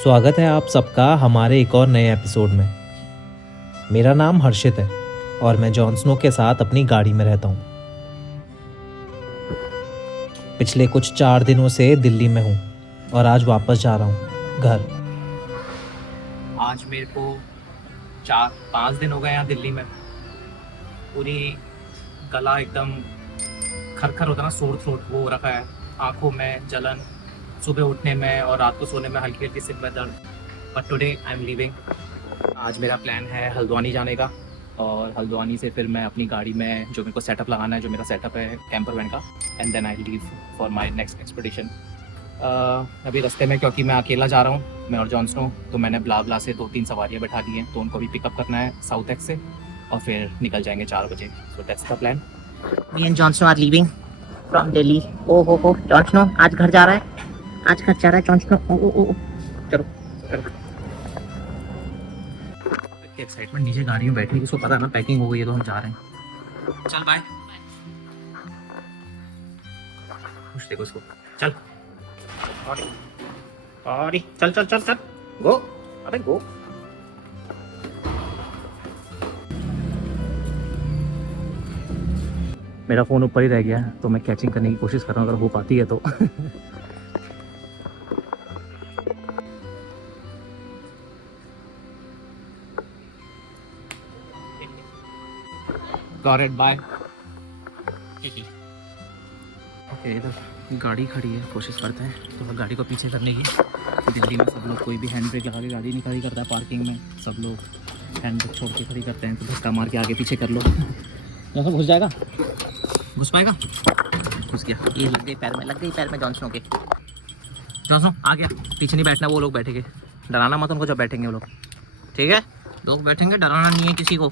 स्वागत है आप सबका हमारे एक और नए एपिसोड में। मेरा नाम हर्षित है और मैं जॉन स्नो के साथ अपनी गाड़ी में रहता हूँ। पिछले कुछ 4 दिनों से दिल्ली में हूँ और आज वापस जा रहा हूँ घर। आज मेरे को 4-5 दिन हो गए यहाँ दिल्ली में। पूरी गला एकदम खरखर होता ना, सोर थ्रोट वो हो रखा है, आंखों में जलन, सुबह उठने में और रात को सोने में हल्की हल्की सिर में दर्द। But today I am leaving. आज मेरा प्लान है हल्द्वानी जाने का और हल्द्वानी से फिर मैं अपनी गाड़ी में जो मेरे को सेटअप लगाना है, जो मेरा सेटअप है कैंपर वैन का, and then I leave for my next expedition. अभी रास्ते में, क्योंकि मैं अकेला जा रहा हूँ, मैं और जॉन स्नो, तो मैंने ब्ला से 2-3 सवारियाँ बैठा दी हैं, तो उनको भी पिकअप करना है साउथ एक्स से और फिर निकल जाएंगे 4 बजे। So that's the plan. Me and Jon Snow are leaving from Delhi. Oh, Jon Snow आज घर जा रहा है, आज घर जा रहा है Jon Snow. Oh. चलो. एक्साइटमेंट, नीचे गाड़ी में बैठने की, उसको पता है ना पैकिंग हो गई है तो हम जा रहे हैं। चल बाय। खुश देखो उसको। चल और चल गो, अबे गो। मेरा फ़ोन ऊपर ही रह गया है तो मैं कैचिंग करने की कोशिश कर रहा हूँ, अगर हो पाती है तो। Got it, bye. ओके, इधर गाड़ी खड़ी है, कोशिश करते हैं तो गाड़ी को पीछे करने की। दिल्ली में सब लोग, कोई भी हैंड ब्रेक लगा के गाड़ी नहीं खड़ी करता है पार्किंग में, सब लोग हैंड ब्रेक छोड़ के खड़ी करते हैं, तो धक्का मार के आगे पीछे कर लो। जैसा घुस जाएगा, घुस पाएगा, घुस गया। ये लग गई पैर में Jon Snow के। जॉन स्नो आ गया, पीछे नहीं बैठना, वो लोग बैठेंगे, डराना मत उनको जब बैठेंगे वो लोग, ठीक है? लोग बैठेंगे, डराना नहीं है किसी को।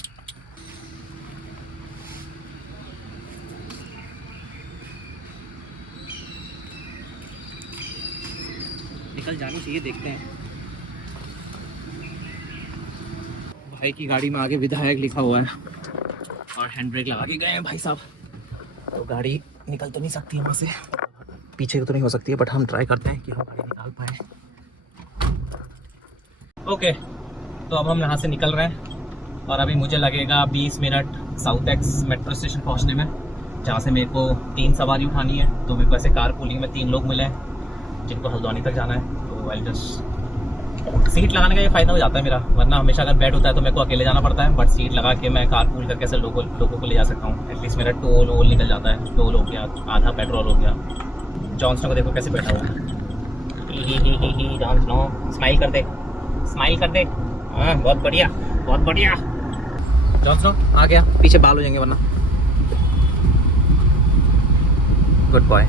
निकल जानी चाहिए, देखते हैं। भाई की गाड़ी में आगे विधायक लिखा हुआ है और हैंड ब्रेक लगा के गए हैं भाई साहब, तो गाड़ी निकल तो नहीं सकती वहाँ से, पीछे तो नहीं हो सकती है, बट हम ट्राई करते हैं कि हम गाड़ी निकाल पाए। ओके, तो अब हम यहाँ से निकल रहे हैं और अभी मुझे लगेगा 20 minute south x metro station पहुँचने में, जहाँ से मेरे को 3 सवारी उठानी है। तो मेरे को ऐसे कार पूलिंग में 3 लोग मिले हैं जिनको हल्द्वानी तक जाना है, तो आई जस्ट सीट लगाने का ये फ़ायदा हो जाता है मेरा, वरना हमेशा अगर बेड होता है तो मेरे को अकेले जाना पड़ता है, बट सीट लगा के मैं कार पूल करके ऐसे लोगों को ले जा सकता हूँ। एटलीस्ट मेरा टोल निकल जाता है, टोल हो गया, आधा पेट्रोल हो गया। जॉन स्नो को देखो कैसे बैठा हुआ है, जॉन स्नो स्माइल कर दे, हाँ बहुत बढ़िया। जॉन स्नो आ गया, पीछे बाल हो जाएंगे वरना। Good boy.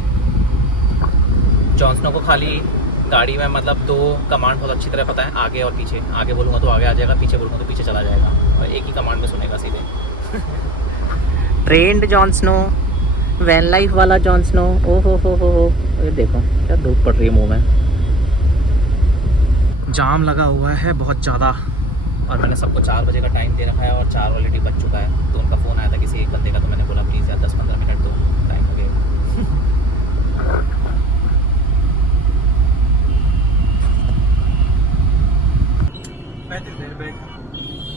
जॉन स्नो को खाली गाड़ी में मतलब 2 कमांड बहुत अच्छी तरह पता है, आगे और पीछे। आगे बोलूँगा तो आगे आ जाएगा, पीछे बोलूँगा तो पीछे चला जाएगा, और एक ही कमांड में सुनेगा सीधे। Trend Jon Snow, van life वाला Jon Snow. ओ हो, ये देखो क्या धूप पड़ रही है मुंह में। जाम लगा हुआ है बहुत ज़्यादा, और मैंने सबको 4 बजे का टाइम दे रखा है और 4 ऑलरेडी बज चुका है। तो उनका फ़ोन आया था किसी एक बंदे का, तो मैंने बोला प्लीज़ यार 10-15 मिनट दो, टाइम हो गया।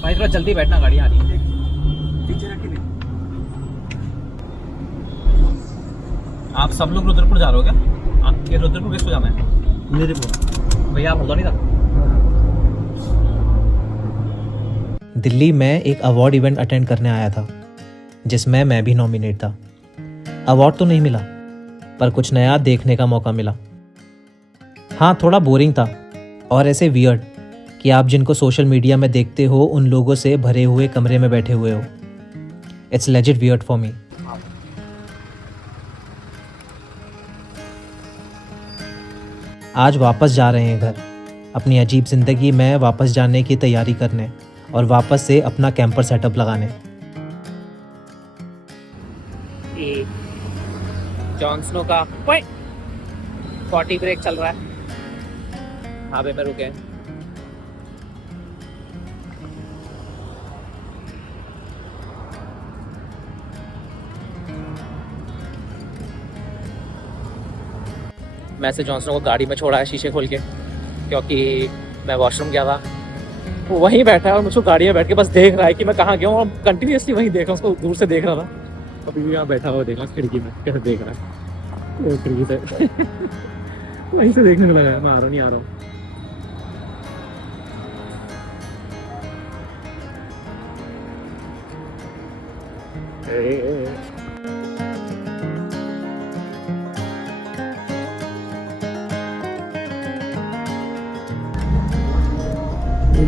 भाई थोड़ा जल्दी बैठना, गाड़ी आ रही है। आप सब लोग रुद्रपुर जा रहे हो क्या? आपके रुद्रपुर किसको जाना है? मेरे को। भैया आप हल्द्वानी तक? दिल्ली में एक अवार्ड इवेंट अटेंड करने आया था जिसमें मैं भी नॉमिनेट था। अवार्ड तो नहीं मिला, पर कुछ नया देखने का मौका मिला। हाँ, थोड़ा बोरिंग था और ऐसे वियर्ड कि आप जिनको सोशल मीडिया में देखते हो उन लोगों से भरे हुए कमरे में बैठे हुए हो। It's legit weird for me. आज वापस जा रहे हैं घर, अपनी अजीब ज़िंदगी में वापस जाने की तैयारी करने और वापस से अपना कैंपर सेटअप लगाने। जॉन स्नो का 40 ब्रेक चल रहा है, ढाबे में रुके हैं। मैं से जॉन स्नो को गाड़ी में छोड़ा है शीशे खोल के, क्योंकि मैं वॉशरूम गया था, वो वहीं बैठा है और मुझको गाड़ी में बैठ के बस देख रहा है कि मैं कहाँ गया हूँ, और कंटिन्यूसली वहीं देख रहा हूँ, उसको दूर से देख रहा था। अभी भी यहाँ बैठा हुआ देख रहा हूँ खिड़की में, कैसे देख रहा है वो खिड़की से वहीं से देखने लगा है, मैं आ रहा हूँ नहीं आ रहा हूँ।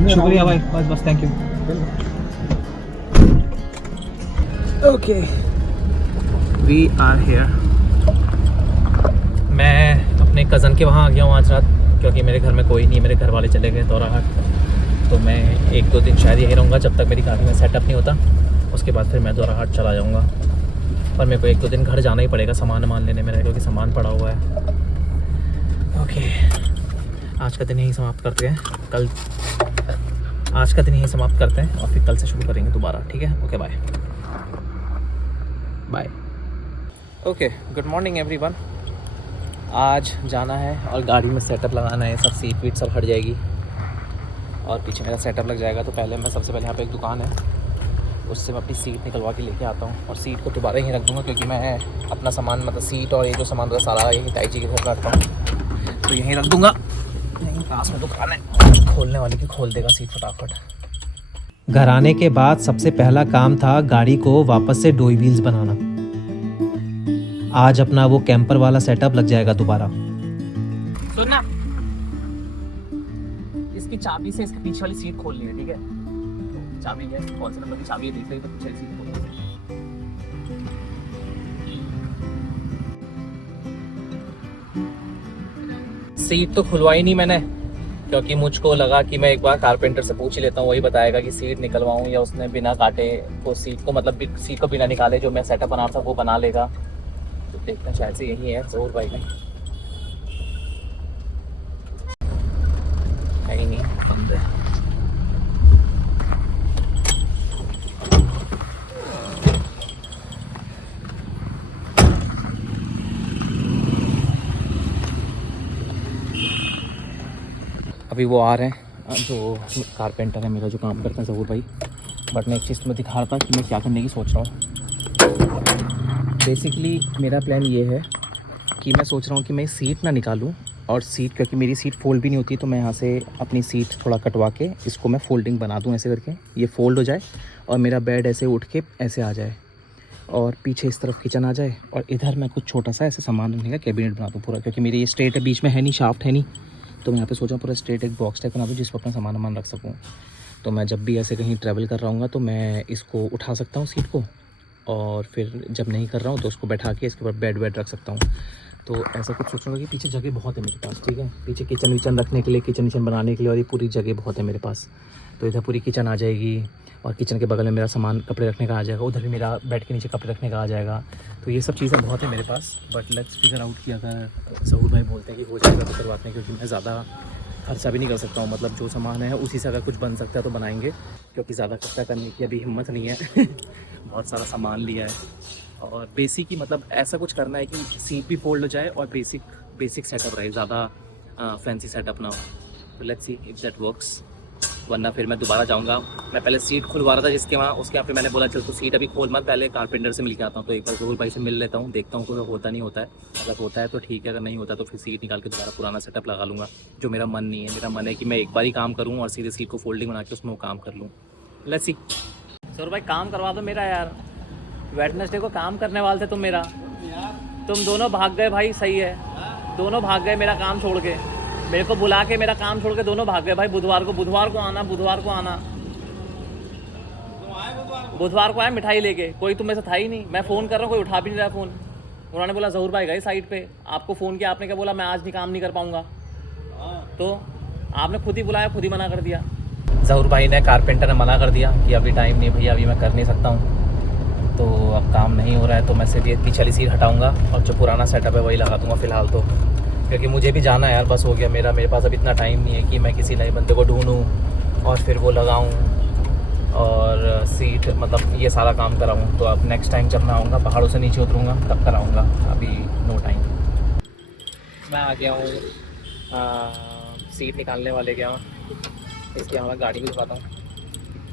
शुक्रिया भाई, बस बस, thank you. Okay, we are here. मैं अपने कज़न के वहाँ आ गया हूँ आज रात, क्योंकि मेरे घर में कोई नहीं, मेरे घर वाले चले गए दौराहाट। तो मैं 1-2 दिन शायद यहीं रहूँगा जब तक मेरी गाड़ी में सेटअप नहीं होता। उसके बाद फिर मैं दौराहाट चला जाऊँगा, पर मेरे को 1-2 दिन घर जाना ही पड़ेगा सामान लेने मेरा, क्योंकि सामान पड़ा हुआ है। ओके, आज का दिन यहीं समाप्त करते हैं, आज का दिन यहीं समाप्त करते हैं और फिर कल से शुरू करेंगे दोबारा, ठीक है? Okay, bye bye. Okay, good morning everyone. आज जाना है और गाड़ी में सेटअप लगाना है, सब सीट वीट सब हट जाएगी और पीछे मेरा सेटअप लग जाएगा। तो पहले मैं सबसे पहले यहाँ पे एक दुकान है, उससे मैं अपनी सीट निकलवा के लेके आता हूँ और सीट को दोबारा यहीं रख दूँगा, क्योंकि मैं अपना सामान मतलब सीट और ये जो सामान होता है सारा यहीं ताई जी के घर रखता हूँ, तो यहीं रख दूँगा। यहीं पास में दुकान है, खोलने वाले की खोल देगा सीट फटाफट। घर आने के बाद सबसे पहला काम था गाड़ी को वापस से डोई व्हील्स बनाना। आज अपना वो कैंपर वाला सेटअप लग जाएगा दोबारा। सुनना, इसकी चाबी से इसके पीछे वाली सीट खोलनी है, ठीक है? चाबी है, कौन से नंबर की चाबी है देख रही, तो पीछे वाली सीट खोलनी है। सीट तो खुलवाई नहीं मैंने, क्योंकि मुझको लगा कि मैं एक बार कारपेंटर से पूछ ही लेता हूँ, वही बताएगा कि सीट निकलवाऊँ या उसने बिना काटे वो सीट को मतलब सीट को बिना निकाले जो मैं सेटअप बना रहा था वो बना लेगा। तो देखते हैं, शायद से यही है ज़रूर भाई में है ही नहीं, बंद है। अभी वो आ रहे हैं जो कारपेंटर है मेरा, जो काम करते हैं ज़रूर भाई। बट मैं एक चीज़ तुम्हें दिखा रहा था कि मैं क्या करने की सोच रहा हूँ। बेसिकली मेरा प्लान ये है कि मैं सोच रहा हूँ कि मैं सीट ना निकालूँ और सीट, क्योंकि मेरी सीट फोल्ड भी नहीं होती, तो मैं यहाँ से अपनी सीट थोड़ा कटवा के इसको मैं फोल्डिंग बना दूँ, ऐसे करके ये फोल्ड हो जाए और मेरा बेड ऐसे उठ के ऐसे आ जाए और पीछे इस तरफ किचन आ जाए और इधर मैं कुछ छोटा सा ऐसे सामान रखने का कैबिनेट बना दूँ पूरा, क्योंकि मेरी ये स्ट्रेट है, बीच में है नहीं, शाफ्ट है नहीं, तो मैं यहाँ पे सोचा पूरा स्ट्रेट एक बॉक्स टाइप बना दूँ जिस पर अपना सामान रख सकूँ। तो मैं जब भी ऐसे कहीं ट्रैवल कर रहा हूँ तो मैं इसको उठा सकता हूँ सीट को, और फिर जब नहीं कर रहा हूँ तो उसको बैठा के इसके ऊपर बेड वेड रख सकता हूँ। तो ऐसा कुछ सोच रहा हूँ कि पीछे जगह बहुत है मेरे पास, ठीक है? पीछे किचन विचन रखने के लिए, किचन विचन बनाने के लिए, और ये पूरी जगह बहुत है मेरे पास। तो इधर पूरी किचन आ जाएगी और किचन के बगल में मेरा सामान कपड़े रखने का आ जाएगा, उधर भी मेरा बेड के नीचे कपड़े रखने का आ जाएगा। तो ये सब चीज़ें बहुत है मेरे पास। बट लेट्स फिगर आउट कि अगर ज़रूर भाई बोलते हैं कि हो जाएगा तो करवाते हैं, क्योंकि मैं ज़्यादा खर्चा भी नहीं कर सकता हूँ, मतलब जो सामान है उसी से अगर कुछ बन सकता है तो बनाएंगे, क्योंकि ज़्यादा खर्चा करने की अभी हिम्मत नहीं है बहुत सारा सामान लिया है और बेसिक ही मतलब ऐसा कुछ करना है कि सीट भी फोल्ड हो जाए और बेसिक सेटअप रहे, ज़्यादा फैंसी सेटअप ना हो। तो let's see if that works, वरना फिर मैं दोबारा जाऊँगा। मैं पहले सीट खुलवा रहा था जिसके वहाँ, उसके यहाँ पे मैंने बोला चल तो सीट अभी खोल मत, पहले कारपेंटर से मिल के आता हूँ। तो एक बार ज़रूर भाई से मिल लेता हूँ, देखता हूँ कोई होता नहीं होता है, अगर होता है तो ठीक है, अगर नहीं होता तो फिर सीट निकाल के दोबारा पुराना सेटअप लगा लूँगा। जो मेरा मन नहीं है, मेरा मन है कि मैं एक बार ही काम करूँ और सीधे सीट को फोल्डिंग बना के उसमें वो काम कर लूँ। Let's see. सर भाई काम करवा दो मेरा यार, वेडनेसडे को काम करने वाले थे तुम मेरा, तुम दोनों भाग गए भाई। सही है, दोनों भाग गए मेरा काम छोड़ के, मेरे को बुला के मेरा काम छोड़ के दोनों भाग गए भाई। बुधवार को आना, बुधवार को आया मिठाई लेके, कोई तुम में से था ही नहीं। मैं फ़ोन कर रहा हूँ, कोई उठा भी नहीं रहा फ़ोन। उन्होंने बोला ज़हूर भाई गए साइड पे, आपको फ़ोन किया, आपने क्या बोला, मैं आज भी काम नहीं कर पाऊँगा। तो आपने खुद ही बुलाया, खुद ही मना कर दिया। ज़हूर भाई ने, कारपेंटर ने मना कर दिया कि अभी टाइम नहीं भैया, अभी मैं कर नहीं सकता हूँ, तो अब काम नहीं हो रहा है। तो मैं सिर्फ ये पीछे वाली सीट हटाऊँगा और जो पुराना सेटअप है वही लगा दूँगा फ़िलहाल तो, क्योंकि मुझे भी जाना है यार, बस हो गया मेरे पास अब इतना टाइम नहीं है कि मैं किसी नए बंदे को ढूंढूं और फिर वो लगाऊं और सीट मतलब ये सारा काम कराऊं। तो अब नेक्स्ट टाइम जब मैं आऊँगा, पहाड़ों से नीचे उतरूँगा तब कराऊँगा, अभी नो टाइम। मैं आ गया हूँ, सीट निकालने वाले गया हूँ इसकी यहाँ मैं गाड़ी भी दिखाता हूँ,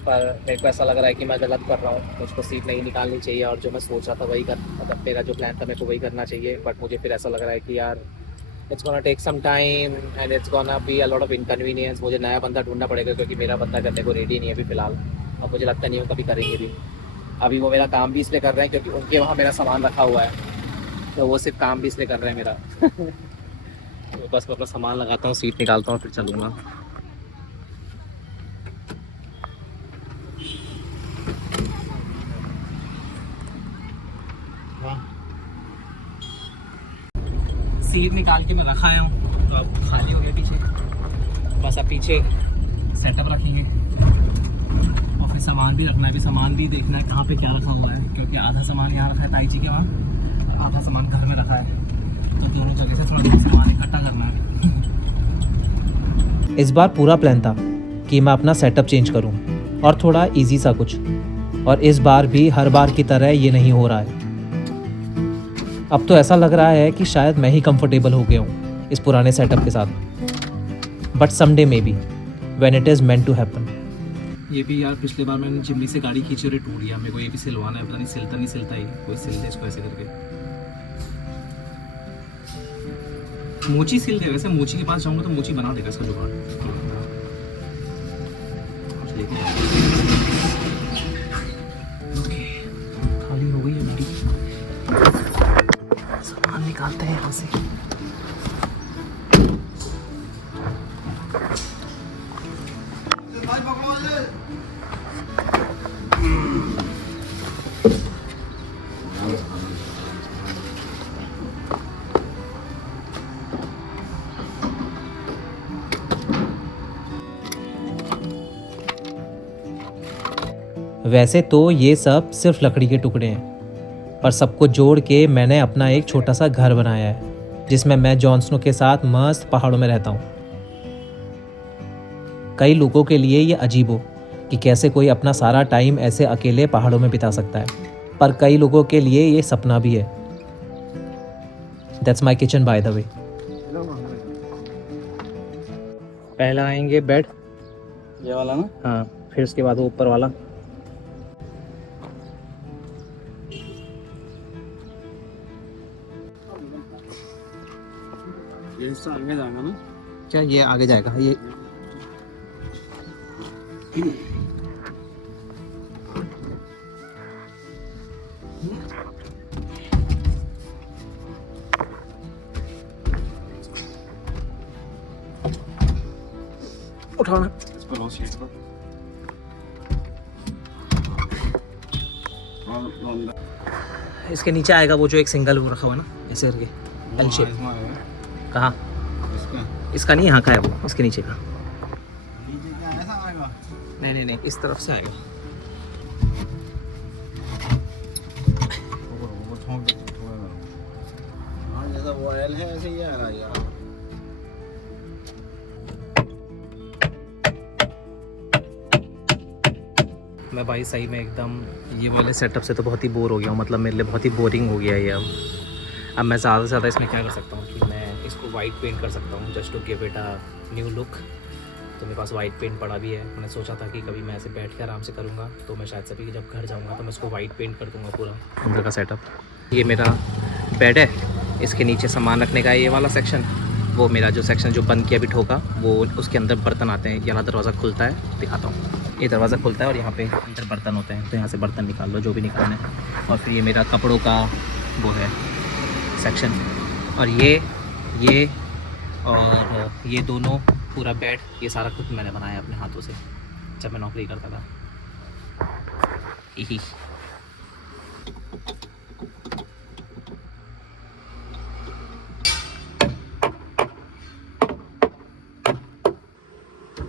पर मेरे को ऐसा लग रहा है कि मैं गलत कर रहा हूँ, मुझको सीट नहीं निकालनी चाहिए, और जो मैं सोच रहा था वही कर, मतलब मेरा जो प्लान था मेरे को वही करना चाहिए। बट मुझे फिर ऐसा लग रहा है कि यार it's gonna take some time and it's gonna be a lot of inconvenience. मुझे नया बंदा ढूंढना पड़ेगा क्योंकि मेरा बंदा करने को रेडी नहीं है अभी फ़िलहाल, और मुझे लगता नहीं वो कभी करेंगे भी। अभी वो मेरा काम भी इसलिए कर रहे हैं क्योंकि उनके वहाँ मेरा सामान रखा हुआ है, तो वो सिर्फ काम भी इसलिए कर रहे हैं मेरा। तो बस मैं अपना सामान लगाता हूँ, सीट निकालता हूँ, फिर चलूँगा। सीट निकाल के मैं रखा आया हूँ, तो अब खाली हो गया पीछे। बस अब पीछे सेटअप रखेंगे और फिर सामान भी रखना है। अभी सामान भी देखना है कहाँ पे क्या रखा हुआ है, क्योंकि आधा सामान यहाँ रखा है ताई जी के वहाँ, आधा सामान घर में रखा है, तो दोनों जगह से थोड़ा सामान इकट्ठा करना है। इस बार पूरा प्लान था कि मैं अपना सेटअप चेंज करूं और थोड़ा इजी सा कुछ, और इस बार भी हर बार की तरह ये नहीं हो रहा है। अब तो ऐसा लग रहा है कि शायद मैं ही कंफर्टेबल हो गया हूँ इस पुराने सेटअप के साथ, but someday maybe when it is meant to happen. ये भी यार पिछले बार मैंने चिमनी से गाड़ी खींची और टूट गया, मेरे को ये भी सिलवाना है, पता नहीं सिलता नहीं सिलता ही, कोई सिल दे इसको ऐसे करके। मोची सिल दे, वैसे मोची के पास जाऊंगा तो मोची बना देगा इसका जुगाड़। ओके, खाली हो गई है गाड़ी, सामान निकालते हैं यहाँ से। वैसे तो ये सब सिर्फ लकड़ी के टुकड़े हैं, पर सबको जोड़ के मैंने अपना एक छोटा सा घर बनाया है जिसमें मैं जॉन स्नो के साथ मस्त पहाड़ों में रहता हूँ। कई लोगों के लिए ये अजीब हो कि कैसे कोई अपना सारा टाइम ऐसे अकेले पहाड़ों में बिता सकता है, पर कई लोगों के लिए ये सपना भी है। That's my kitchen by the way. पहला आएंगे बेड, ये वाला ना, हाँ, फिर उसके बाद वो ऊपर वाला। ये हिस्सा आगे जाएगा ना। क्या ये आगे जाएगा? ये उठाना। इस पर बहुत शीट पर और इसके नीचे आएगा वो जो एक सिंगल वो रखा हुआ है ना, ऐसे करके एल शेप। इसमें आएगा कहाँ? इसका इसका नहीं, यहाँ का है वो, उसके नीचे का। नीचे क्या ऐसा आएगा? नहीं नहीं नहीं, इस तरफ से आएगा। वो ठोक दे थोड़ा। हाँ, जैसा वो एल है ऐसे ही आएगा यार। मैं भाई सही में एकदम ये वाले सेटअप से तो बहुत ही बोर हो गया हूँ, मतलब मेरे लिए बहुत ही बोरिंग हो गया है ये। अब मैं ज़्यादा से ज़्यादा इसमें क्या कर सकता हूँ कि मैं इसको वाइट पेंट कर सकता हूँ, just to give it a new look. तो मेरे पास वाइट पेंट पड़ा भी है। मैंने सोचा था कि कभी मैं ऐसे बैठ के आराम से करूँगा, तो मैं शायद सभी जब घर जाऊँगा तो मैं इसको वाइट पेंट कर दूँगा पूरा अंदर का सेटअप। ये मेरा बेड है, इसके नीचे सामान रखने का है ये वाला सेक्शन। वो मेरा जो सेक्शन जो बंद किया अभी ठोका, वो उसके अंदर बर्तन आते हैं। यहाँ दरवाज़ा खुलता है, दिखाता हूँ। ये दरवाज़ा खुलता है और यहाँ पे अंदर बर्तन होते हैं, तो यहाँ से बर्तन निकाल लो जो भी निकालना है। और फिर ये मेरा कपड़ों का वो है सेक्शन, और ये और ये दोनों पूरा बेड, ये सारा खुद मैंने बनाया अपने हाथों से जब मैं नौकरी करता था। ही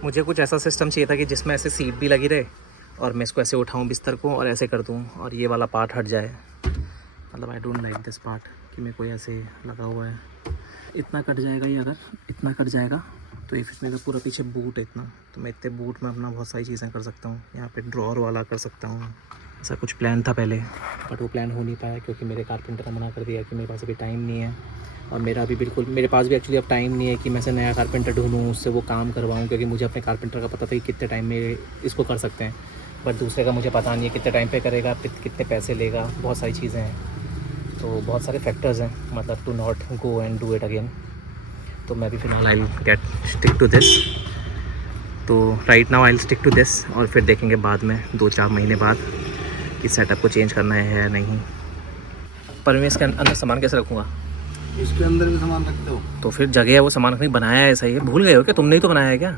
मुझे कुछ ऐसा सिस्टम चाहिए था कि जिसमें ऐसे सीट भी लगी रहे और मैं इसको ऐसे उठाऊं बिस्तर को और ऐसे कर दूं और ये वाला पार्ट हट जाए। मतलब I don't like this part कि मेरे को ऐसे लगा हुआ है। इतना कट जाएगा ये, अगर इतना कट जाएगा तो ये फिर मेरा पूरा पीछे बूट है इतना, तो मैं इतने बूट में अपना बहुत सारी चीज़ें कर सकता हूँ। यहाँ पे ड्रॉर वाला कर सकता हूँ। ऐसा कुछ प्लान था पहले, बट वो प्लान हो नहीं पाया क्योंकि मेरे कारपेंटर ने मना कर दिया कि मेरे पास अभी टाइम नहीं है। और मेरा अभी बिल्कुल, मेरे पास भी एक्चुअली अब टाइम नहीं है कि मैं से नया कारपेंटर ढूंढूँ, उससे वो काम करवाऊँ, क्योंकि मुझे अपने कारपेंटर का पता था कि कितने टाइम में इसको कर सकते हैं, बट दूसरे का मुझे पता नहीं है कितने टाइम पे करेगा, कितने पैसे लेगा, बहुत सारी चीज़ें हैं, तो बहुत सारे फैक्टर्स हैं, मतलब to not go and do it again. तो मैं भी फ़िलहाल I get stick to this, तो right now I stick to this, और फिर देखेंगे बाद में 2-4 महीने बाद कि सेटअप को चेंज करना है या नहीं। पर मैं इसके अंदर सामान कैसे रखूँगा? इसके अंदर भी सामान रखते हो? तो फिर जगह है, वो सामान रखने की बनाया है ऐसा ही है, भूल गए हो क्या? तुमने ही तो बनाया है क्या?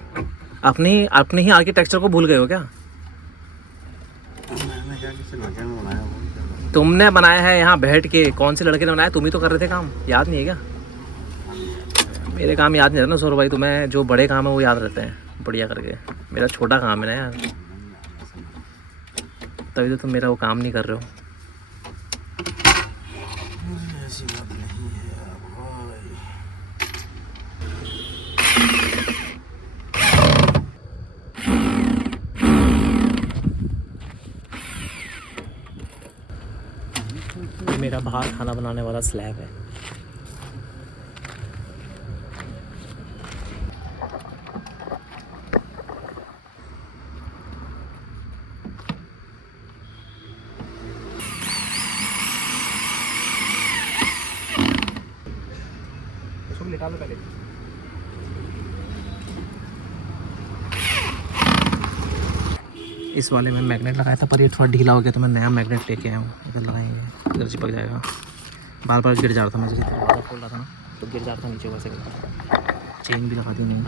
अपने ही आर्किटेक्चर को भूल गए हो क्या? मैंने क्या किसी लड़के ने बनाया वो? तुमने बनाया है यहाँ बैठ के, कौन से लड़के ने बनाया? तुम ही तो कर रहे थे काम, याद नहीं है क्या? मेरे काम याद नहीं रहता ना सौरभ भाई, तुम्हें जो बड़े काम है वो याद रहते हैं बढ़िया करके, मेरा छोटा काम है ना यार, तभी तो तुम मेरा वो काम नहीं कर रहे हो। ऐसी बात नहीं है भाई। ये मेरा बाहर खाना बनाने वाला स्लैब है। इसको लेटा लो पहले। इस वाले में मैग्नेट लगाया था, पर ये थोड़ा ढीला हो गया, तो मैं नया मैग्नेट लेके आया हूँ, इधर लगाएंगे, इधर चिपक जाएगा। बार बार गिर जा रहा था, मैं जैसे दरवाज़ा खोल रहा था ना, तो गिर जाता नीचे, वैसे चेन भी लगा दी नहीं।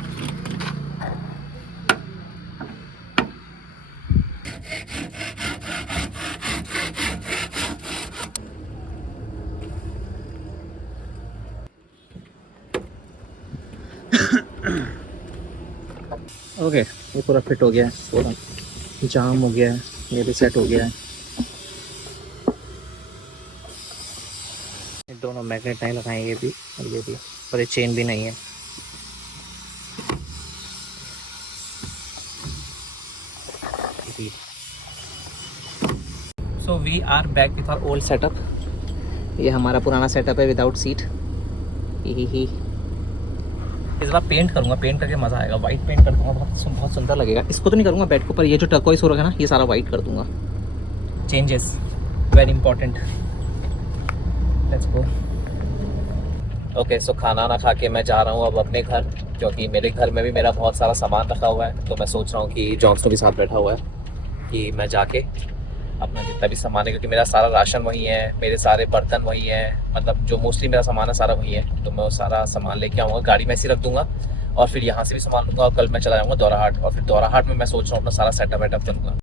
ओके, ये पूरा फिट हो गया है, पूरा जाम हो गया है, ये भी सेट हो गया है। ये दोनों मैग्नेट नहीं लगाए, ये भी और ये भी, पर ये चेन भी नहीं है। So we are back with our old setup. ये हमारा पुराना सेटअप है विदाउट सीट। ही इस बार पेंट करूँगा, पेंट करके मज़ा आएगा, वाइट पेंट कर दूँगा, बहुत सुंदर लगेगा। इसको तो नहीं करूँगा बेड के ऊपर, ये जो टर्कोइस हो रहा है ना, ये सारा वाइट कर दूँगा। Changes very important. Let's go. Okay, so खाना ना खा के मैं जा रहा हूँ अब अपने घर, क्योंकि मेरे घर में भी मेरा बहुत सारा सामान रखा हुआ है, तो मैं सोच रहा हूँ कि जॉन्स भी साथ बैठा हुआ है कि मैं जाके अपना जितना भी सामान है, क्योंकि मेरा सारा राशन वही है, मेरे सारे बर्तन वही हैं, मतलब जो मोस्टली मेरा सामान है सारा वही है, तो मैं वो सारा सामान लेके आऊँगा, गाड़ी में ऐसे रख दूँगा, और फिर यहाँ से भी सामान लूँगा, और कल मैं चला जाऊँगा दौराहाट, और फिर दौराहाट में मैं सोच रहा हूँ अपना सारा सेटअप वेटअप करूँगा।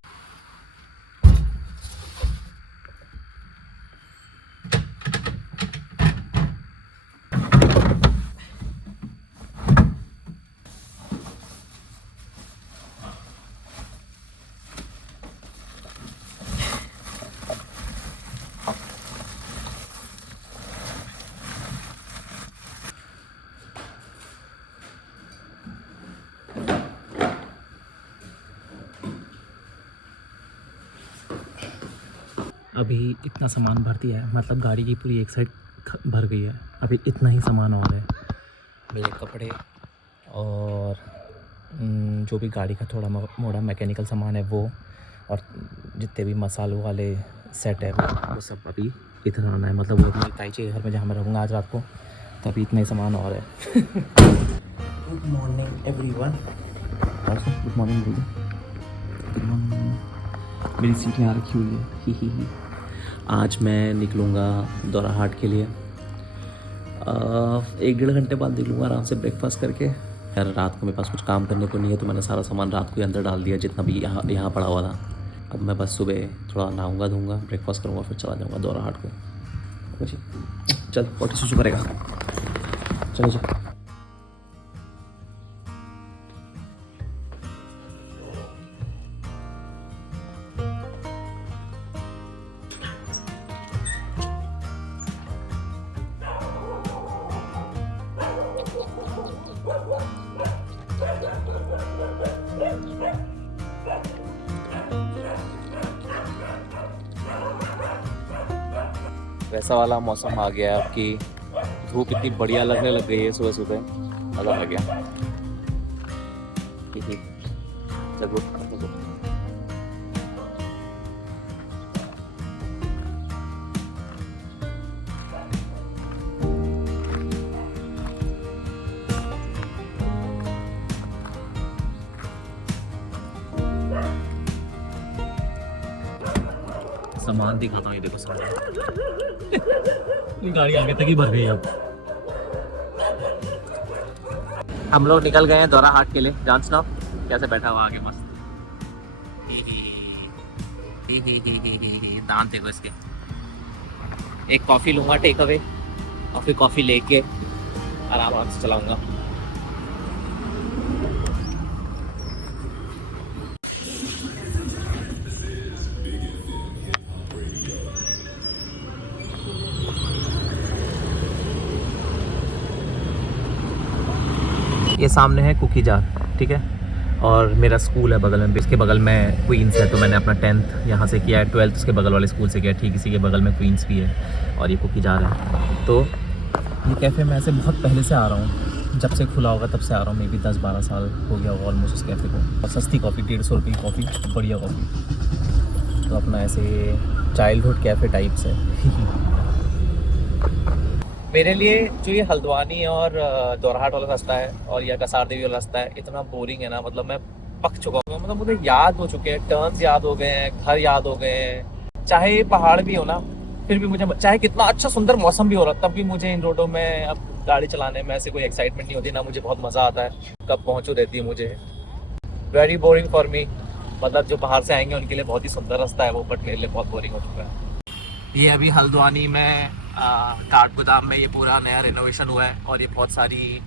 अभी इतना सामान भर दिया है, मतलब गाड़ी की पूरी एक साइड भर गई है, अभी इतना ही सामान और है। मेरे कपड़े और जो भी गाड़ी का थोड़ा मोड़ा मैकेनिकल सामान है वो, और जितने भी मसालों वाले सेट है वो सब अभी इधर आना है, मतलब वो मेरी ताई के घर में जहाँ मैं रहूँगा आज रात को, तभी इतना ही सामान और है। Good morning everyone. Good morning बोलिए। Good morning. मेरी सीट यहाँ रखी हुई है। ही। आज मैं निकलूँगा दौराहाट के लिए, 1-1.5 घंटे बाद निकलूँगा आराम से ब्रेकफास्ट करके। यार रात को मेरे पास कुछ काम करने को नहीं है, तो मैंने सारा सामान रात को ही अंदर डाल दिया जितना भी यहाँ पड़ा हुआ था। अब मैं बस सुबह थोड़ा नहाऊँगा धोऊँगा, ब्रेकफास्ट करूँगा, फिर चला जाऊँगा दौराहाट को। चल फोटो शूट करेगा, चलो चलो। वैसा वाला मौसम आ गया है अब कि धूप इतनी बढ़िया लगने लग गई है सुबह सुबह, मज़ा आ गया। चलो सामान दिखाता हूँ, ये देखो सामान। गाड़ी आगे तक ही भर गई अब। हम लोग निकल गए हैं दौरा हाट के लिए। जान सुनाओ कैसे बैठा हुआ आगे मस्त। दांत देखो इसके। एक कॉफ़ी लूँगा टेक अवे और फिर कॉफ़ी लेके आराम से चलाऊँगा। ये सामने है कुकी जार, ठीक है, और मेरा स्कूल है बगल में, इसके बगल में क्वींस है, तो मैंने अपना 10th यहाँ से किया है, 12th उसके बगल वाले स्कूल से किया है, ठीक इसी के बगल में क्वींस भी है और ये कुकी जार है। तो ये कैफ़े में ऐसे बहुत पहले से आ रहा हूँ, जब से खुला होगा तब से आ रहा हूँ, मे बी 10-12 साल हो गया होगा ऑलमोस्ट उस कैफ़े को। और सस्ती कॉफ़ी, 150 रुपये की कॉफ़ी, बढ़िया कॉफ़ी। तो अपना ऐसे चाइल्डहुड कैफ़े टाइप से। मेरे लिए जो ये हल्द्वानी और दौराहाट वाला रास्ता है और यह कसार देवी वाला रास्ता है, इतना बोरिंग है ना, मतलब मैं पक चुका हूँ, मतलब मुझे याद हो चुके हैं, टर्न्स याद हो गए हैं, घर याद हो गए हैं। चाहे पहाड़ भी हो ना, फिर भी मुझे, चाहे कितना अच्छा सुंदर मौसम भी हो रहा, तब भी मुझे इन रोडों में अब गाड़ी चलाने में ऐसे कोई एक्साइटमेंट नहीं होती, ना मुझे बहुत मज़ा आता है, कब पहुँचू रहती है मुझे। Very boring for me. मतलब जो बाहर से आएंगे उनके लिए बहुत ही सुंदर रास्ता है वो, बट मेरे लिए बहुत बोरिंग हो चुका है। ये अभी हल्द्वानी में काठगोदाम में ये पूरा नया रिनोवेशन हुआ है और ये बहुत सारी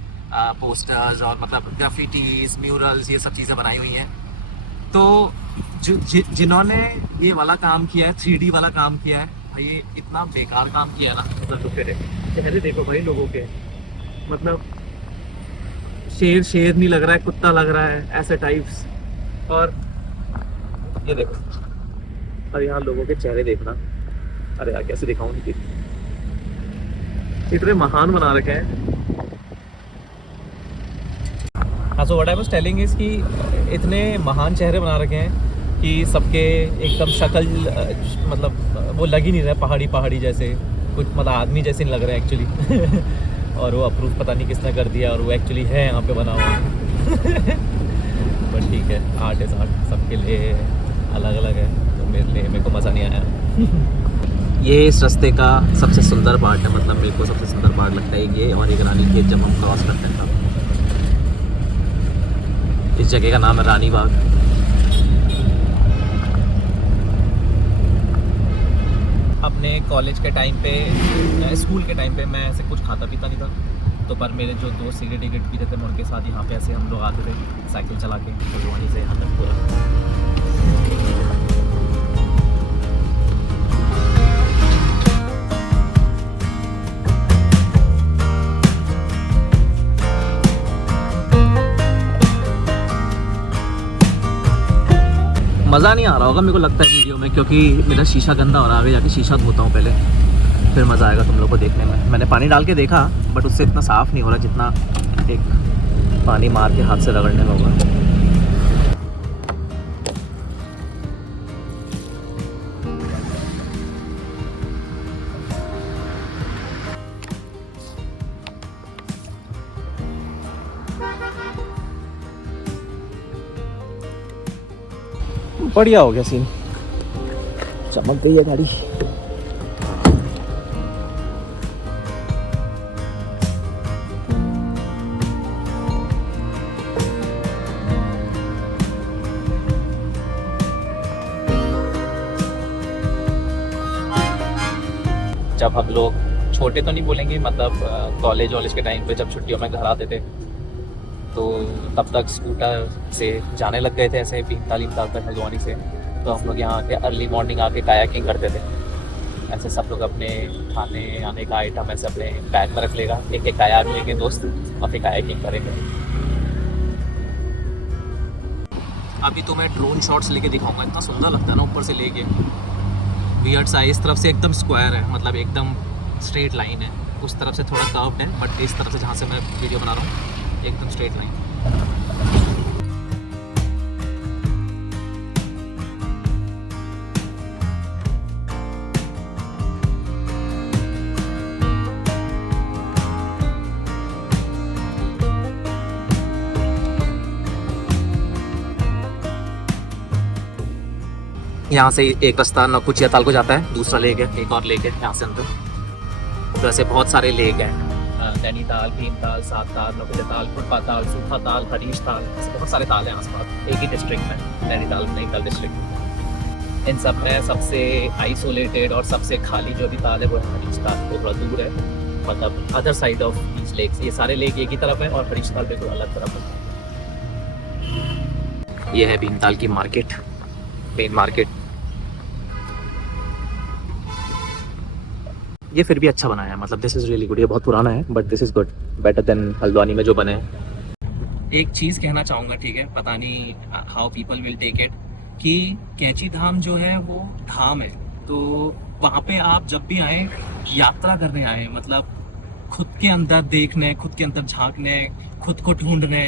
पोस्टर्स और मतलब ग्राफिटीज, म्यूरल्स, ये सब चीज़ें बनाई हुई हैं। तो जिन्होंने ये वाला काम किया है, 3D वाला काम किया है, भाई ये इतना बेकार काम किया है ना, मतलब चेहरे देखो भाई लोगों के, मतलब शेर नहीं लग रहा है, कुत्ता लग रहा है, ऐसे टाइप्स। और ये देखो, और यहाँ लोगों के चेहरे देखना, अरे यार कैसे दिखाऊं, इतने महान बना रखे हैं। हाँ, so what I was telling is कि इतने महान चेहरे बना रखे हैं कि सबके एकदम शक्ल मतलब वो लग ही नहीं रहा है पहाड़ी जैसे, कुछ मतलब आदमी जैसे नहीं लग रहा है एक्चुअली। और वो अप्रूव पता नहीं किसने कर दिया और वो एक्चुअली है यहाँ पे बना हुआ। बट ठीक है, आर्ट इज़ आर्ट, सबके लिए अलग अलग है, तो मेरे को मज़ा नहीं आया। ये इस रास्ते का सबसे सुंदर पार्ट है, मतलब मेरे को सबसे सुंदर पार्ट लगता है ये और एक रानी खेत जब हम क्रॉस करते हैं। इस जगह का नाम है रानी बाग। अपने कॉलेज के टाइम पे, स्कूल के टाइम पे मैं ऐसे कुछ खाता पीता नहीं था, तो पर मेरे जो दोस्त सिगरेट पीते थे, मैं उनके साथ यहाँ पे ऐसे हम लोग आते थे साइकिल चला के हल्द्वानी से यहाँ तक पूरा। मज़ा नहीं आ रहा होगा मेरे को लगता है वीडियो में, क्योंकि मेरा शीशा गंदा हो रहा है। आगे जाके शीशा धोता हूँ पहले, फिर मज़ा आएगा तुम लोग को देखने में। मैंने पानी डाल के देखा बट उससे इतना साफ़ नहीं हो रहा जितना एक पानी मार के हाथ से रगड़ने में होगा। बढ़िया हो गया सीन, चमक गई है गाड़ी। जब हम लोग छोटे तो नहीं बोलेंगे, मतलब कॉलेज के टाइम पे जब छुट्टियों में घर आते थे, तो तब तक स्कूटर से जाने लग गए थे ऐसे 45 साल तक हल्द्वानी से। तो हम लोग यहाँ आके अर्ली मॉर्निंग आके कायाकिंग करते थे। ऐसे सब लोग अपने खाने आने का आइटम ऐसे अपने बैग में रख लेगा, एक एक कायाक लेंगे दोस्त और फिर कायाकिंग करेंगे। अभी तो मैं ड्रोन शॉट्स लेके दिखाऊंगा, इतना सुंदर लगता है ना ऊपर से लेके। वियर्ड सा इस तरफ से एकदम स्क्वायर है, मतलब एकदम स्ट्रेट लाइन है, उस तरफ से थोड़ा कर्व्ड है, बट इस तरफ से जहाँ से मैं वीडियो बना रहा हूँ एकदम स्ट्रेट लाइन। यहाँ से एक रास्ता नौकुचिया ताल को जाता है, दूसरा लेक है, एक और लेक है यहाँ से अंदर। तो ऐसे बहुत सारे लेक हैं, नैनीताल, भीमताल, सातताल, नौकुचिया ताल, फुटपा ताल, सूखा ताल, हरीश ताल, ऐसे बहुत सारे ताल हैं आसपास एक ही डिस्ट्रिक्ट में, नैनीताल डिस्ट्रिक्ट। इन सब में सबसे आइसोलेटेड और सबसे खाली जो भी ताल है वो है हरीश ताल, वो थोड़ा दूर है, मतलब other side of these lakes. ये सारे लेक एक ही तरफ है और हरीश ताल बिल्कुल अलग तरफ है। ये है भीमताल की मार्केट, मेन मार्केट। ये फिर भी अच्छा बनाया है, मतलब दिस इज़ रियली गुड। ये बहुत पुराना है but this is good, better than Haldwani में जो बने हैं। एक चीज़ कहना चाहूँगा, ठीक है, पता नहीं how people will take it, कि कैंची धाम जो है वो धाम है, तो वहाँ पे आप जब भी आए यात्रा करने आए, मतलब खुद के अंदर देखने, खुद के अंदर झांकने, खुद को ढूंढने।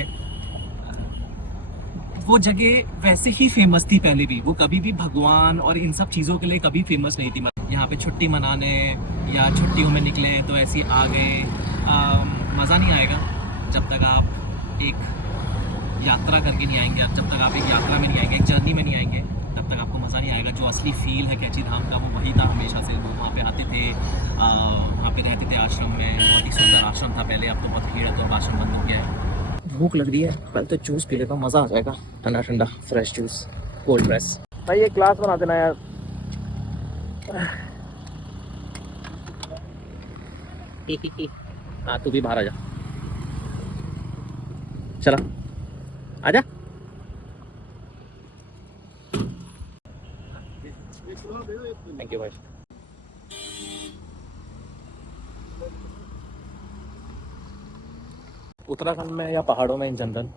वो जगह वैसे ही फेमस थी पहले भी, वो कभी भी भगवान और इन सब चीज़ों के लिए कभी फेमस नहीं थी। यहाँ पे छुट्टी मनाने या छुट्टियों में निकले तो ऐसे ही आ गए, मज़ा नहीं आएगा जब तक आप एक यात्रा करके नहीं आएंगे, जब तक आप एक यात्रा में नहीं आएंगे, एक जर्नी में नहीं आएंगे, तब तक आपको मज़ा नहीं आएगा। जो असली फील है कैंची धाम का वो वही था हमेशा से। वो वहाँ पे आते थे, वहाँ पे रहते थे आश्रम में, बहुत ही सुंदर आश्रम था पहले, अब तो बहुत भीड़ है तो अब आश्रम बंद हो गया है। भूख लग रही है, पहले तो जूस पी लेता हूँ, मज़ा आ जाएगा, ठंडा ठंडा फ्रेश जूस, कोल्ड प्रेस। भाई एक ग्लास बना देना यार। हाँ तू भी बाहर आ जा, चला आजा। थैंक यू भाई। उत्तराखंड में या पहाड़ों में इन जनरल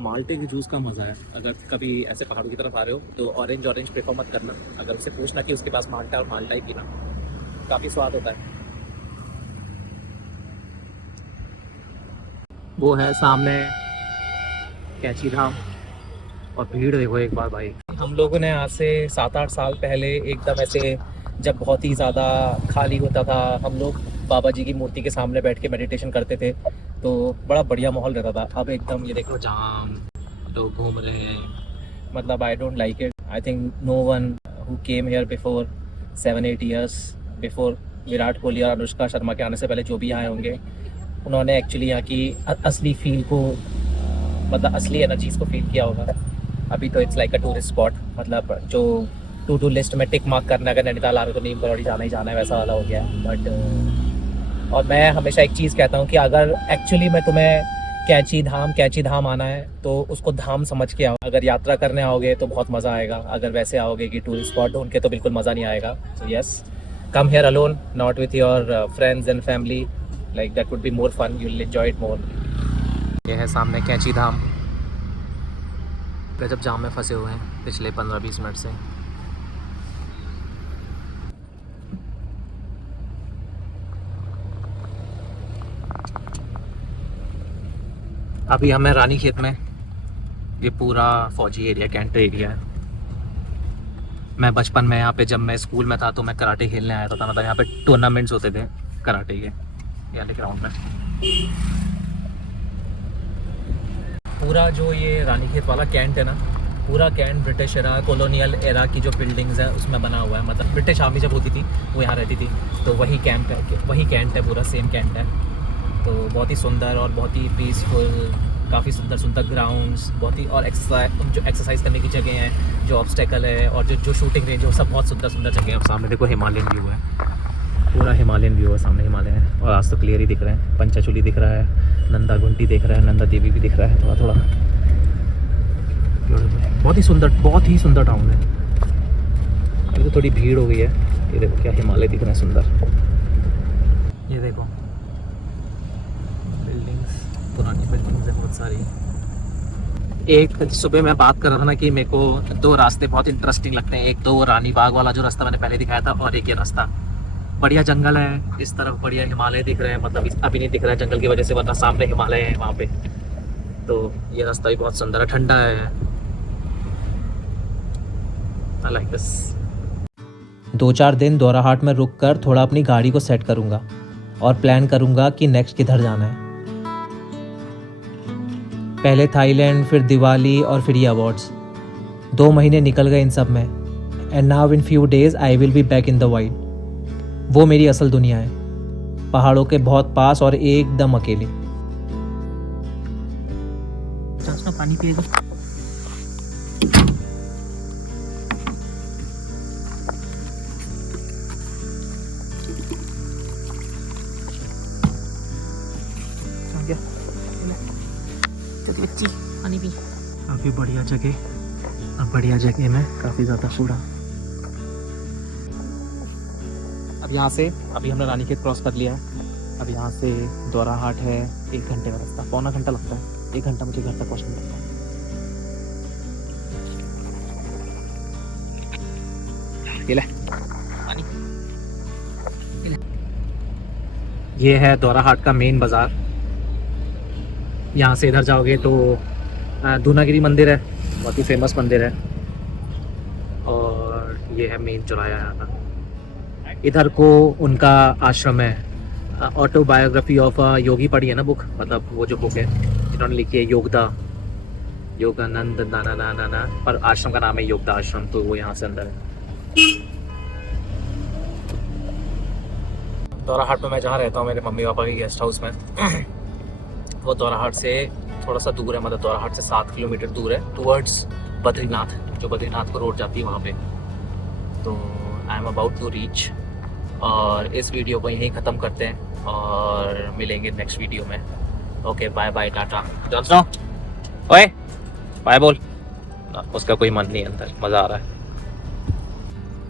माल्टे के जूस का मज़ा है। अगर कभी ऐसे पहाड़ों की तरफ आ रहे हो तो ऑरेंज प्रेफर मत करना, अगर उससे पूछना कि उसके पास माल्टा और माल्टा ही पीना, काफ़ी स्वाद होता है। वो है सामने कैंची धाम, और भीड़ देखो एक बार भाई। हम लोगों ने आज से 7-8 साल पहले एकदम ऐसे, जब बहुत ही ज़्यादा खाली होता था, हम लोग बाबा जी की मूर्ति के सामने बैठ के मेडिटेशन करते थे, तो बड़ा बढ़िया माहौल रहता था। अब एकदम ये देखो जाम, लोग घूम रहे हैं, मतलब I don't like it. I think no one who came here before 7-8 years before Virat Kohli और अनुष्का शर्मा के आने से पहले जो भी आए होंगे, उन्होंने एक्चुअली यहाँ की असली फील को, मतलब असली एनर्जीज़ को फील किया होगा। अभी तो it's like a tourist spot, मतलब जो टू डू लिस्ट में टिक मार्क करना, अगर नैनीताल आ रहे हो तो नीम करौड़ी जाना ही जाना है, वैसा वाला हो गया है। बट और मैं हमेशा एक चीज़ कहता हूँ कि अगर एक्चुअली में तुम्हें कैंची धाम आना है तो उसको धाम समझ के आओ। अगर यात्रा करने आओगे तो बहुत मज़ा आएगा, अगर वैसे आओगे कि टूरिस्ट स्पॉट ढूंढ के तो बिल्कुल मज़ा नहीं आएगा। So yes, come here alone, not with your friends and family, like that would be more fun, you'll enjoy it more। ये है सामने कैंची धाम। गजब जाम में फंसे हुए हैं पिछले 15-20 मिनट से। अभी हमें रानी खेत में, ये पूरा फौजी एरिया, कैंट एरिया है। मैं बचपन में यहाँ पे, जब मैं स्कूल में था तो मैं कराटे खेलने आया था, मतलब यहाँ पे टूर्नामेंट्स होते थे कराटे के वाले ग्राउंड में। पूरा जो ये रानीखेत वाला कैंट है ना, पूरा cantt British era, colonial era की जो बिल्डिंग्स है उसमें बना हुआ है। मतलब ब्रिटिश आर्मी जब होती थी वो यहाँ रहती थी, तो वही कैंप है, वही कैंट है, पूरा सेम कैंट है। तो बहुत ही सुंदर और बहुत ही पीसफुल, काफ़ी सुंदर ग्राउंड्स, बहुत ही, और एक्सरसाइज करने की जगह हैं, जो ऑब्स्टेकल है और जो शूटिंग रेंज है, वो सब बहुत सुंदर जगह है। अब सामने देखो हिमालयन व्यू है, पूरा हिमालयन व्यू है, सामने हिमालय है, और आज तो क्लियर ही दिख रहे हैं। पंचाचूली दिख रहा है, नंदा घुंटी दिख रहा है, नंदा देवी भी दिख रहा है थोड़ा। बहुत ही सुंदर टाउन है। अभी तो थोड़ी भीड़ हो गई है। ये देखो क्या हिमालय दिख रहे हैं सुंदर। ये देखो बिल्डिंग्स, पुरानी बिल्डिंग्स है बहुत सारी। एक सुबह मैं बात कर रहा था ना कि मेरे को 2 रास्ते बहुत इंटरेस्टिंग लगते हैं। एक तो वो रानी बाग वाला जो रास्ता मैंने पहले दिखाया था, और एक ये रास्ता। बढ़िया जंगल है, इस तरफ बढ़िया हिमालय दिख रहे हैं, मतलब अभी नहीं दिख रहा है जंगल की वजह से, वरना सामने हिमालय है वहाँ पे। तो ये रास्ता भी बहुत सुंदर है, ठंडा है। I like this. 2-4 दिन दोराहाट में रुक कर थोड़ा अपनी गाड़ी को सेट करूँगा और प्लान करूँगा कि नेक्स्ट किधर जाना है। पहले थाईलैंड, फिर दिवाली और फिर ये अवार्ड्स। 2 महीने निकल गए इन सब में। And now in few days I will be back in the wild. वो मेरी असल दुनिया है, पहाड़ों के बहुत पास और एकदम अकेले। जॉन्सनो पानी पिएगा? छोटी बच्ची पानी पी। काफ़ी बढ़िया जगह, अब बढ़िया जगह में काफ़ी ज़्यादा कूड़ा। अब यहाँ से अभी हमने रानीखेत क्रॉस कर लिया है। अब यहाँ से दोराहाट है 1 घंटे का रास्ता, पौना घंटा लगता है। 1 घंटा मुझे घर तक पहुँचने लगता है। ये ले पानी। ये है दोराहाट का मेन बाज़ार। यहाँ से इधर जाओगे तो दूनागिरी मंदिर है, बहुत ही फेमस मंदिर है। और ये है मेन चौराहा यहाँ का। इधर को उनका आश्रम है। ऑटोबायोग्राफी ऑफ योगी पढ़ी है ना बुक, मतलब वो जो बुक है जिन्होंने लिखी है योगानंद ना, पर आश्रम का नाम है योगदा आश्रम, तो वो यहाँ से अंदर है। दोराहाट में मैं जहाँ रहता हूँ मेरे मम्मी पापा के गेस्ट हाउस में, वो दोराहाट से थोड़ा सा दूर है, मतलब दोराहाट से 7 किलोमीटर दूर है, टुवर्ड्स बद्रीनाथ। जो बद्रीनाथ को रोड जाती है वहाँ पे। तो I am about to reach. और इस वीडियो को यहीं ख़त्म करते हैं और मिलेंगे नेक्स्ट वीडियो में। ओके, बाय बाय, टाटा। जॉन्सनो, ओए बाय बोल। उसका कोई मन नहीं अंदर, मज़ा आ रहा है।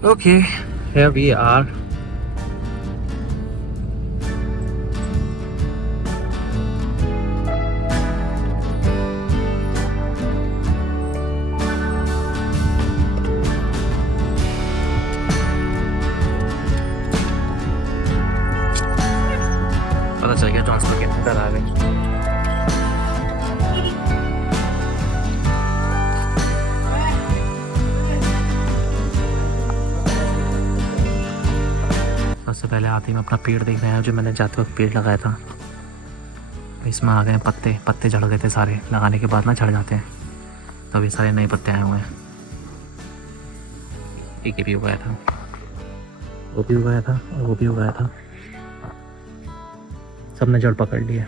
Okay, here we are. पता चल गया जॉन्सनो के अंदर आ गए। सबसे पहले आते ही मैं अपना पेड़ देख रहे हैं, जो मैंने जाते वक्त पेड़ लगाया था। इसमें आ गए पत्ते झड़ गए थे सारे, लगाने के बाद ना झड़ जाते हैं, तो अभी सारे नए पत्ते आए हुए हैं। एक भी उगाया था, वो भी उगाया था और वो भी उगाया था, सबने जड़ पकड़ लिया।